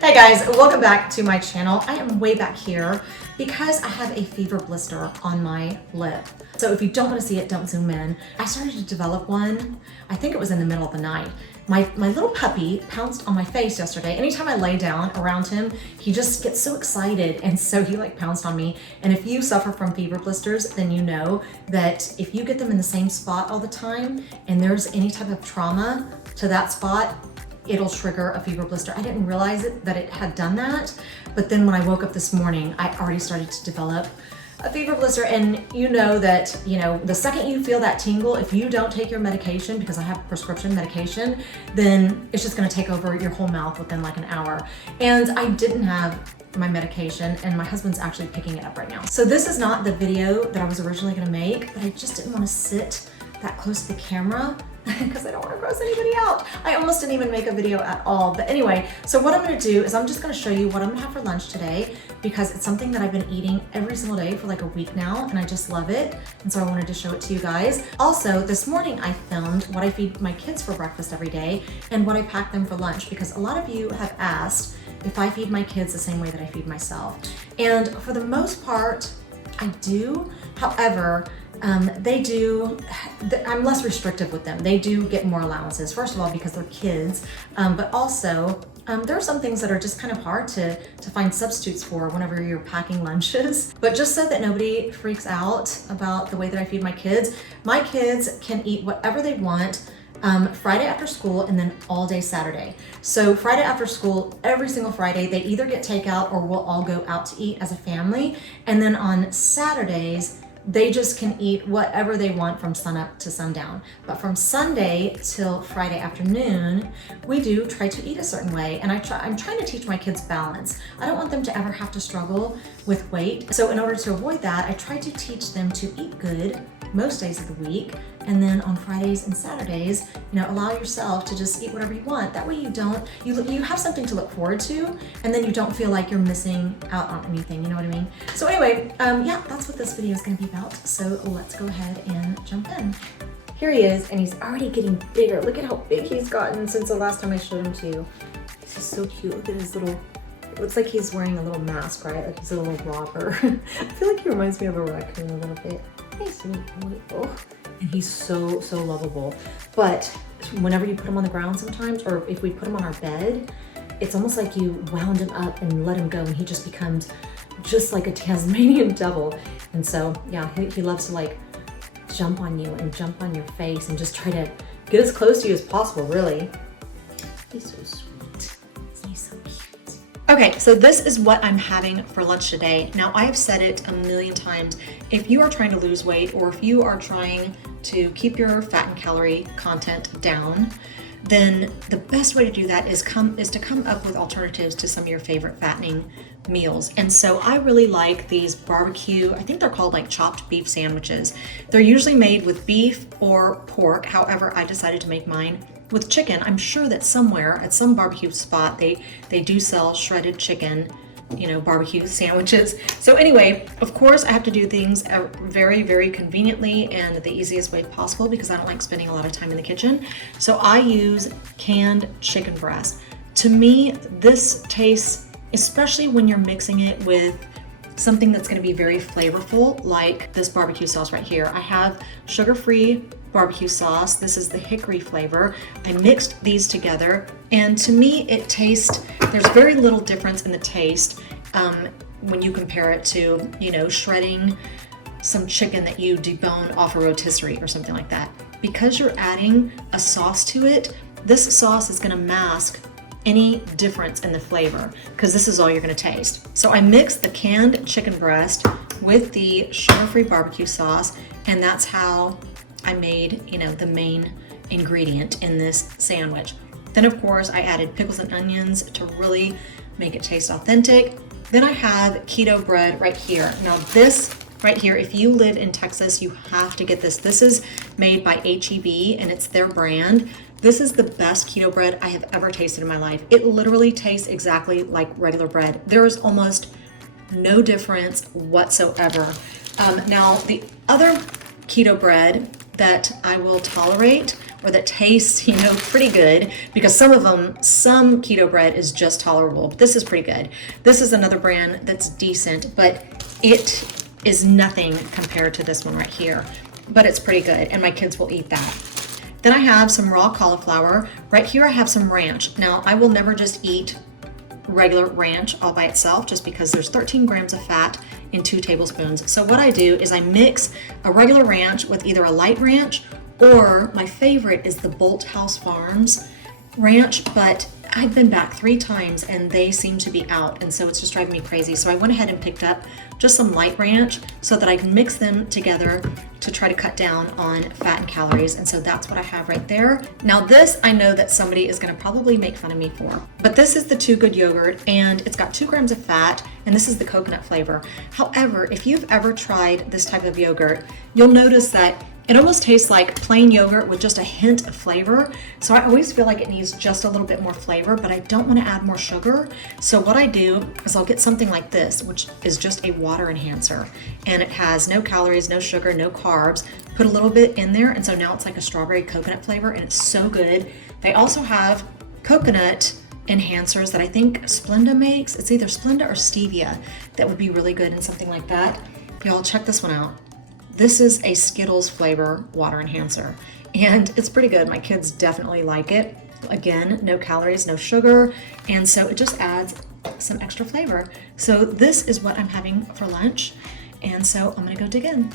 Hey guys, welcome back to my channel. I am way back here because I have a fever blister on my lip. So if you don't want to see it, don't zoom in. I started to develop one, I think it was in the middle of the night. My little puppy pounced on my face yesterday. Anytime I lay down around him, he just gets so excited, and so he like pounced on me. And if you suffer from fever blisters, then you know that if you get them in the same spot all the time and there's any type of trauma to that spot, it'll trigger a fever blister. I didn't realize that it had done that, but then when I woke up this morning, I already started to develop a fever blister. And you know that, the second you feel that tingle, if you don't take your medication, because I have prescription medication, then it's just gonna take over your whole mouth within like an hour. And I didn't have my medication, and my husband's actually picking it up right now. So this is not the video that I was originally gonna make, but I just didn't wanna sit that close to the camera because I don't want to gross anybody out. I almost didn't even make a video at all. But anyway, so what I'm going to do is I'm just going to show you what I'm going to have for lunch today, because it's something that I've been eating every single day for like a week now, and I just love it. And so I wanted to show it to you guys. Also, this morning I filmed what I feed my kids for breakfast every day and what I pack them for lunch, because a lot of you have asked if I feed my kids the same way that I feed myself. And for the most part, I do. However, I'm less restrictive with them. They do get more allowances, first of all, because they're kids, but also there are some things that are just kind of hard to find substitutes for whenever you're packing lunches. But just so that nobody freaks out about the way that I feed my kids can eat whatever they want Friday after school and then all day Saturday. So Friday after school, every single Friday, they either get takeout or we'll all go out to eat as a family. And then on Saturdays, they just can eat whatever they want from sunup to sundown. But from Sunday till Friday afternoon, we do try to eat a certain way. And I'm trying to teach my kids balance. I don't want them to ever have to struggle with weight. So in order to avoid that, I try to teach them to eat good most days of the week. And then on Fridays and Saturdays, allow yourself to just eat whatever you want. That way you have something to look forward to, and then you don't feel like you're missing out on anything, you know what I mean? So anyway, yeah, that's what this video is gonna be about. So let's go ahead and jump in. Here he is, and he's already getting bigger. Look at how big he's gotten since the last time I showed him to you. This is so cute. Look at his little, it looks like he's wearing a little mask, right? Like he's a little robber. I feel like he reminds me of a raccoon a little bit. Hey, sweet boy. Oh. And he's so lovable. But whenever you put him on the ground sometimes, or if we put him on our bed, it's almost like you wound him up and let him go, and he just becomes just like a Tasmanian devil. And so, yeah, he loves to like jump on you and jump on your face and just try to get as close to you as possible, really. He's so sweet. He's so cute. Okay, so this is what I'm having for lunch today. Now, I have said it a million times. If you are trying to lose weight, or if you are trying to keep your fat and calorie content down, then the best way to do that is to come up with alternatives to some of your favorite fattening meals. And so I really like these barbecue, I think they're called like chopped beef sandwiches. They're usually made with beef or pork. However, I decided to make mine with chicken. I'm sure that somewhere at some barbecue spot, they do sell shredded chicken, barbecue sandwiches. So anyway, of course, I have to do things very, very conveniently and the easiest way possible, because I don't like spending a lot of time in the kitchen. So I use canned chicken breast. To me, this tastes, especially when you're mixing it with something that's going to be very flavorful, like this barbecue sauce right here. I have sugar-free barbecue sauce. This is the hickory flavor. I mixed these together, and to me it tastes, there's very little difference in the taste when you compare it to, shredding some chicken that you debone off a rotisserie or something like that. Because you're adding a sauce to it, this sauce is going to mask any difference in the flavor, because this is all you're going to taste. So I mixed the canned chicken breast with the sugar-free barbecue sauce, and that's how I made, the main ingredient in this sandwich. Then of course I added pickles and onions to really make it taste authentic. Then I have keto bread right here. Now this right here, if you live in Texas, you have to get this. This is made by HEB, and it's their brand. This is the best keto bread I have ever tasted in my life. It literally tastes exactly like regular bread. There is almost no difference whatsoever. Now, the other keto bread that I will tolerate or that tastes, pretty good, because some keto bread is just tolerable, but this is pretty good. This is another brand that's decent, but it is nothing compared to this one right here, but it's pretty good, and my kids will eat that. Then I have some raw cauliflower. Right here I have some ranch. Now, I will never just eat regular ranch all by itself, just because there's 13 grams of fat in 2 tablespoons. So what I do is I mix a regular ranch with either a light ranch, or my favorite is the Bolthouse Farms ranch, but I've been back 3 times and they seem to be out, and so it's just driving me crazy. So I went ahead and picked up just some light ranch so that I can mix them together to try to cut down on fat and calories. And so that's what I have right there. Now this, I know that somebody is gonna probably make fun of me for, but this is the Too Good yogurt, and it's got 2 grams of fat, and this is the coconut flavor. However, if you've ever tried this type of yogurt, you'll notice that it almost tastes like plain yogurt with just a hint of flavor. So I always feel like it needs just a little bit more flavor, but I don't want to add more sugar. So what I do is I'll get something like this, which is just a water enhancer. And it has no calories, no sugar, no carbs. Put a little bit in there, and so now it's like a strawberry coconut flavor, and it's so good. They also have coconut enhancers that I think Splenda makes. It's either Splenda or Stevia that would be really good in something like that. Y'all, check this one out. This is a Skittles flavor water enhancer, and it's pretty good. My kids definitely like it. Again, no calories, no sugar, and so it just adds some extra flavor. So this is what I'm having for lunch, and so I'm gonna go dig in.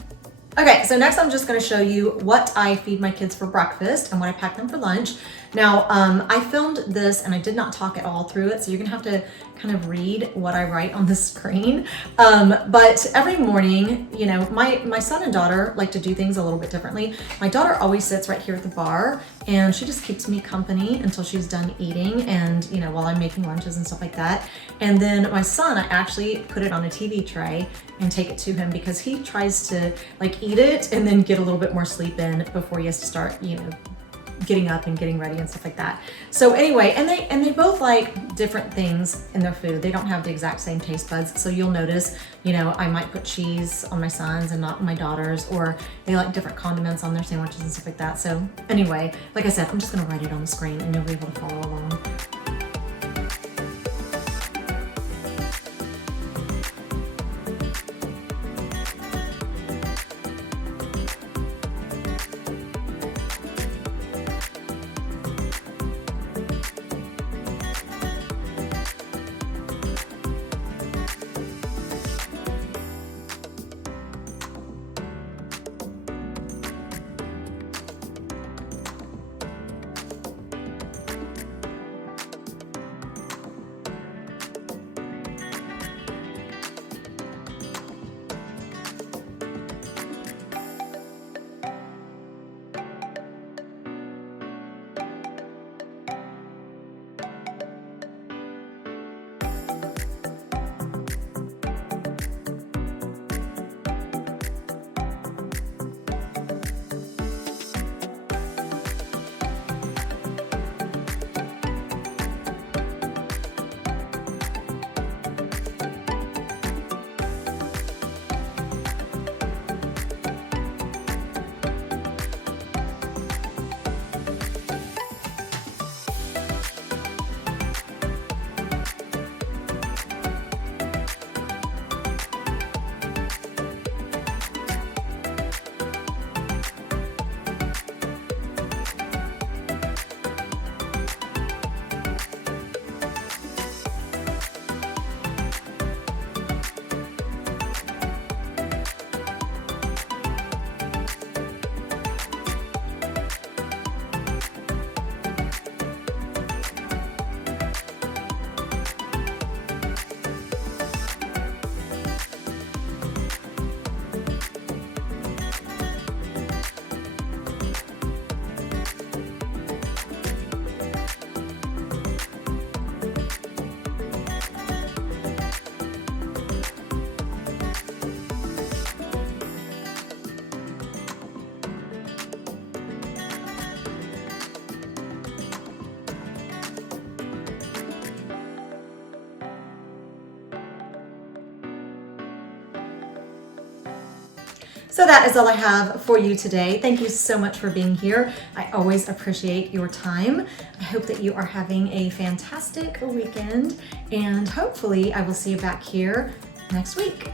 Okay, so next I'm just gonna show you what I feed my kids for breakfast and what I pack them for lunch. Now, I filmed this and I did not talk at all through it, so you're gonna have to kind of read what I write on the screen. But every morning, my son and daughter like to do things a little bit differently. My daughter always sits right here at the bar, and she just keeps me company until she's done eating, and while I'm making lunches and stuff like that. And then my son, I actually put it on a TV tray and take it to him, because he tries to eat it and then get a little bit more sleep in before he has to start, getting up and getting ready and stuff like that. So anyway, and they both like different things in their food. They don't have the exact same taste buds. So you'll notice, I might put cheese on my son's and not my daughter's, or they like different condiments on their sandwiches and stuff like that. So anyway, like I said, I'm just gonna write it on the screen and you'll be able to follow along. So that is all I have for you today. Thank you so much for being here. I always appreciate your time. I hope that you are having a fantastic weekend, and hopefully I will see you back here next week.